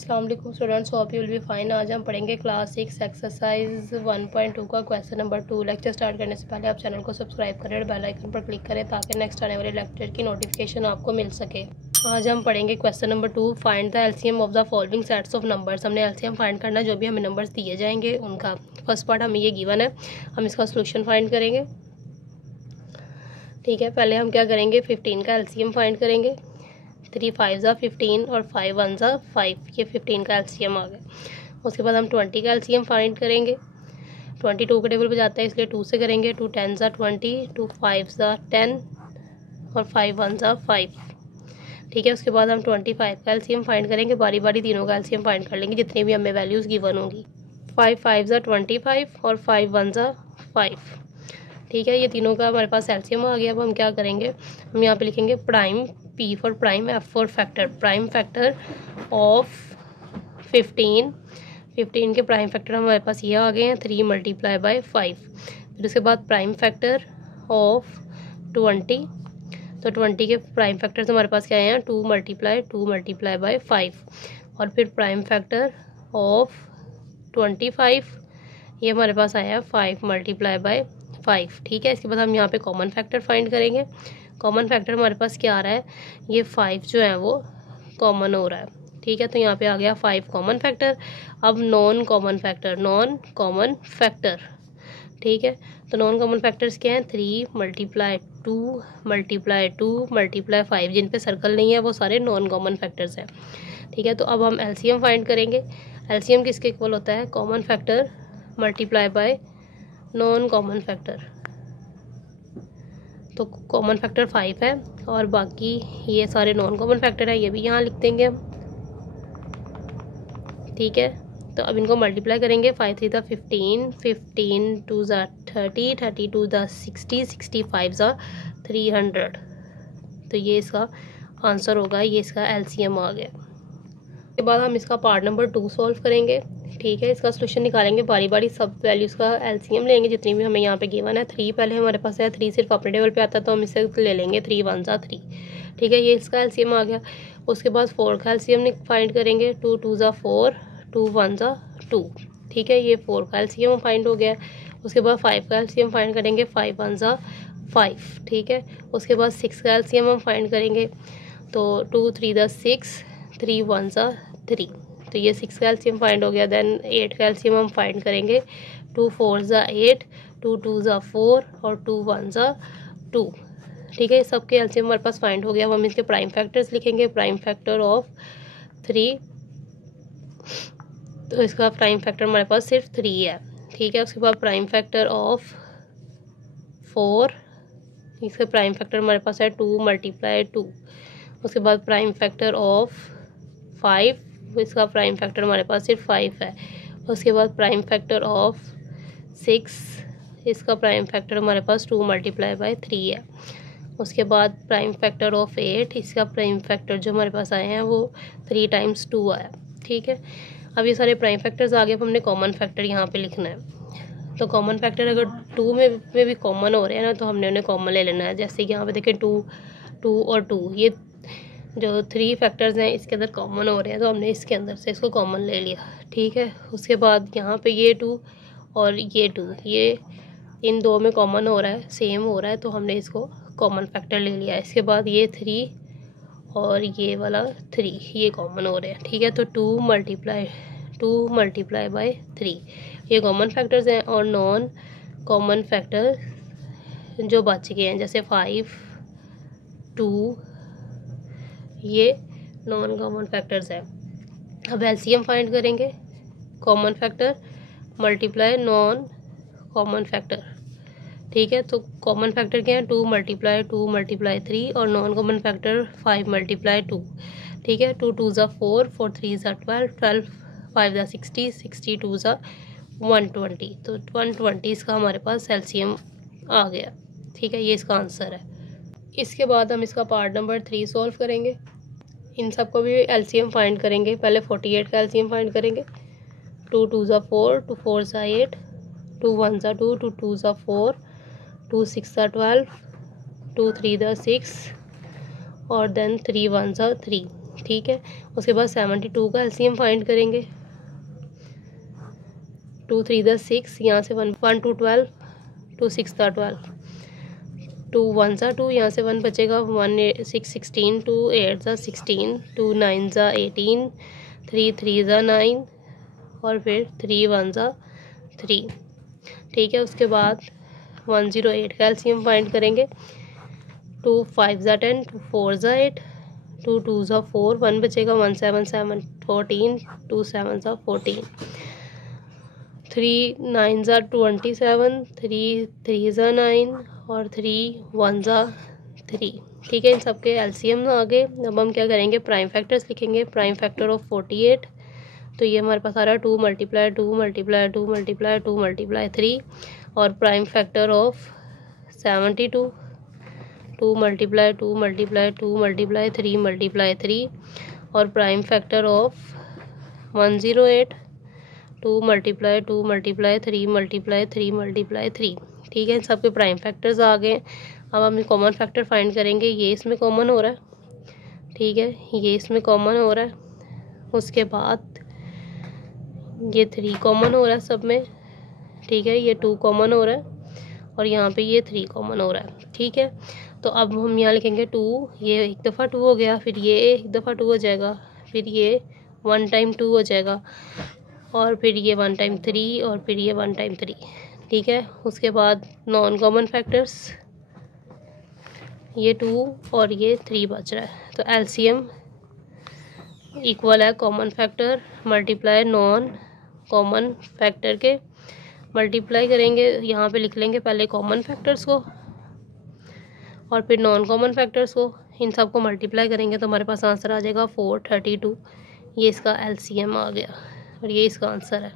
अस्सलाम वालेकुम students, hope you will be fine. आज हम पढ़ेंगे क्लास 6 एक्सरसाइज 1.2 का क्वेश्चन नंबर 2। लेक्चर स्टार्ट करने से पहले आप चैनल को सब्सक्राइब करें और बेल आइकन पर क्लिक करें ताकि नेक्स्ट आने वाले लेक्चर की नोटिफिकेशन आपको मिल सके। आज हम पढ़ेंगे question number 2, find the LCM of the following sets of numbers. हमने एलसीएम फाइंड करना, जो भी हमें नंबर्स दिए जाएंगे उनका। फर्स्ट पार्ट हमें ये गिवन है, हम इसका सोल्यूशन फाइंड करेंगे। ठीक है, पहले हम क्या करेंगे, 15 का एलसीएम फाइंड करेंगे। 3 5 ज़ा 15 और 5 1 ज़ा 5, ये 15 का एलसीएम आ गया। उसके बाद हम 20 का एलसीएम फाइंड करेंगे। 22 के टेबल पे जाता है इसलिए 2 से करेंगे। 2 10 ज़ा 20, 2 5 ज़ा 10 और 5 1 ज़ा 5। ठीक है, उसके बाद हम 25 का एलसीएम फाइंड करेंगे। बारी बारी तीनों का एलसीएम फाइंड कर लेंगे जितनी भी हमें वैल्यूज़ गिवन होंगी। 5 5 ज़ा 25 और 5 1 ज़ा 5। ठीक है, ये तीनों का हमारे पास एलसीएम आ गया। अब हम क्या करेंगे, हम यहाँ पे लिखेंगे prime, P for prime, F for factor. Prime factor of 15 के प्राइम फैक्टर हमारे पास ये आ गए हैं 3 मल्टीप्लाई बाय 5। फिर उसके बाद प्राइम फैक्टर ऑफ 20, तो 20 के प्राइम फैक्टर्स हमारे पास क्या आए हैं, 2 मल्टीप्लाई बाय 5। और फिर प्राइम फैक्टर ऑफ 25, ये हमारे पास आया है 5 मल्टीप्लाई बाय 5। ठीक है, इसके बाद हम यहाँ पे कॉमन फैक्टर फाइंड करेंगे। कॉमन फैक्टर हमारे पास क्या आ रहा है, ये 5 जो है वो कॉमन हो रहा है। ठीक है, तो यहाँ पे आ गया 5 कॉमन फैक्टर। अब नॉन कॉमन फैक्टर। ठीक है, तो नॉन कॉमन फैक्टर्स क्या हैं, 3 मल्टीप्लाई 2 मल्टीप्लाई 5। जिन पे सर्कल नहीं है वो सारे नॉन कॉमन फैक्टर्स हैं। ठीक है, तो अब हम एलसीएम फाइंड करेंगे। एलसीएम किसके इक्वल होता है, common factor multiply by non common factor. तो कॉमन फैक्टर 5 है और बाकी ये सारे नॉन कॉमन फैक्टर है, ये भी यहाँ लिख देंगे हम। ठीक है, तो अब इनको मल्टीप्लाई करेंगे। 5 3 ज़ा 15, 15 2 ज़ा 30, 32 ज़ा 60, 65 ज़ा 300। तो ये इसका आंसर होगा, ये इसका एलसीएम आ गया। उसके बाद हम इसका पार्ट नंबर 2 सॉल्व करेंगे। ठीक है, इसका सोल्यूशन निकालेंगे, बारी बारी सब वैल्यूज़ का एलसीएम लेंगे जितनी भी हमें यहाँ पे गिवन है। 3 पहले हमारे पास है, 3 सिर्फ अपने टेबल पे आता है तो हम इसे ले लेंगे। 3 1 ज़ा 3। ठीक है, ये इसका एलसीएम आ गया। उसके बाद 4 का एलसीएम फाइंड करेंगे। 2 2 ज़ा 4, 2 1 ज़ा 2। ठीक है, ये 4 का एलसीएम फाइंड हो गया। उसके बाद 5 का एलसीएम फाइंड करेंगे। 5 1 ज़ा 5। ठीक है, उसके बाद 6 का एलसीएम हम फाइंड करेंगे। तो 2 3 ज़ा 6, 3 1 ज़ा 3। तो ये 6 का एलसीएम फाइंड हो गया। देन 8 का एलसीएम हम फाइंड करेंगे। 2 4 ज़ा 8, 2 2 ज़ा 4 और 2 1 ज़ा 2। ठीक है, सबके एलसीएम हमारे पास फाइंड हो गया। अब हम इसके प्राइम फैक्टर्स लिखेंगे। प्राइम फैक्टर ऑफ 3, तो इसका प्राइम फैक्टर हमारे पास सिर्फ 3 है। ठीक है, उसके बाद प्राइम फैक्टर ऑफ 4, इसका प्राइम फैक्टर हमारे पास है 2 मल्टीप्लाई 2। उसके बाद प्राइम फैक्टर ऑफ 5, इसका प्राइम फैक्टर हमारे पास सिर्फ 5 है। उसके बाद प्राइम फैक्टर ऑफ 6, इसका प्राइम फैक्टर हमारे पास 2 मल्टीप्लाई बाय 3 है। उसके बाद प्राइम फैक्टर ऑफ 8, इसका प्राइम फैक्टर जो हमारे पास आए हैं वो 3 टाइम्स 2 आया। ठीक है, अब ये सारे प्राइम फैक्टर्स आ गए। अब हमने कॉमन फैक्टर यहाँ पे लिखना है। तो कॉमन फैक्टर अगर 2 में भी कॉमन हो रहे हैं ना, तो हमने उन्हें कॉमन ले लेना है। जैसे कि यहाँ पे देखें 2 2 और 2, ये जो 3 फैक्टर्स हैं इसके अंदर कॉमन हो रहे हैं, तो हमने इसके अंदर से इसको कॉमन ले लिया। ठीक है, उसके बाद यहाँ पे ये 2 और ये 2, ये इन दो में कॉमन हो रहा है, सेम हो रहा है, तो हमने इसको कॉमन फैक्टर ले लिया। इसके बाद ये 3 और ये वाला 3 ये कॉमन हो रहे हैं। ठीक है, तो 2 मल्टीप्लाई बाय 3 ये कॉमन फैक्टर्स हैं। और नॉन कॉमन फैक्टर जो बच गए हैं जैसे 5 2, ये नॉन कॉमन फैक्टर्स हैं। अब एलसीएम फाइंड करेंगे। Common factor multiply non common factor. ठीक है, तो कॉमन फैक्टर क्या है, 2 मल्टीप्लाई 3 और नॉन कॉमन फैक्टर 5 मल्टीप्लाई 2। ठीक है, 2 2 ज़ा 4, 4 3 ज़ा 12, 12 5 ज़ा 60, 62 ज़ा 120। तो 120 इसका हमारे पास एलसीएम आ गया। ठीक है, ये इसका आंसर है। इसके बाद हम इसका पार्ट नंबर 3 सॉल्व करेंगे। इन सबको भी एलसीएम फाइंड करेंगे। पहले 48 का एलसीएम फाइंड करेंगे। 2 2 ज़ा 4, 2 4 ज़ा 8, 2 1 ज़ा 2, 2 2 ज़ा 4, 2 6 ज़ा 12, 2 3 ज़ा 6 और देन 3 1 ज़ा 3। ठीक है। उसके बाद 72 का एलसीएम फाइंड करेंगे। 2 3 ज़ा 6, यहाँ से 1 1 2 12, 2 6 ज़ा 12, 2 1 ज़ा 2, यहाँ से 1 बचेगा, 1 6 16, 2 8 ज़ा 16, 2 9 ज़ा 18, 3 3 ज़ा 9 और फिर 3 1 ज़ा 3। ठीक है। उसके बाद 108 का एलसीएम फाइंड करेंगे। 2 5 ज़ा 10, 2 4 ज़ा 8, 2 2 ज़ा 4, 1 बचेगा, 1 7 7 14, 2 7 ज़ा 14, 3 9 ज़ा 27, 3 3 ज़ा 9 और 3 1 ज़ा 3। ठीक है। इन सब के एलसीएम आ गए। अब हम क्या करेंगे, प्राइम फैक्टर्स लिखेंगे। प्राइम फैक्टर ऑफ 48, तो ये हमारे पास आ रहा है 2 × 2 × 2 × 2 × 3। और प्राइम फैक्टर ऑफ 72, 2 × 2 × 2 × 3 × 3। और प्राइम फैक्टर ऑफ 108, 2 × 2 × 3 × 3 × 3। ठीक है। सबके प्राइम फैक्टर्स आ गए। अब हम कॉमन फैक्टर फाइंड करेंगे। ये इसमें कॉमन हो रहा है। ठीक है। ये इसमें कॉमन हो रहा है। उसके बाद ये 3 कॉमन हो रहा है सब में। ठीक है। ये 2 कॉमन हो रहा है और यहाँ पे ये 3 कॉमन हो रहा है। ठीक है। तो अब हम यहाँ लिखेंगे 2, ये एक दफ़ा 2 हो गया, फिर ये एक दफ़ा 2 हो जाएगा, फिर ये 1 टाइम 2 हो जाएगा और फिर ये 1 टाइम 3 और फिर ये 1 टाइम 3। ठीक है। उसके बाद नॉन कॉमन फैक्टर्स, ये 2 और ये 3 बच रहा है। तो एलसीएम इक्वल है common factor multiply non common factor के। मल्टीप्लाई करेंगे, यहाँ पे लिख लेंगे पहले कॉमन फैक्टर्स को और फिर नॉन कॉमन फैक्टर्स को। इन सब को मल्टीप्लाई करेंगे तो हमारे पास आंसर आ जाएगा 432। ये इसका एलसीएम आ गया और ये इसका आंसर है।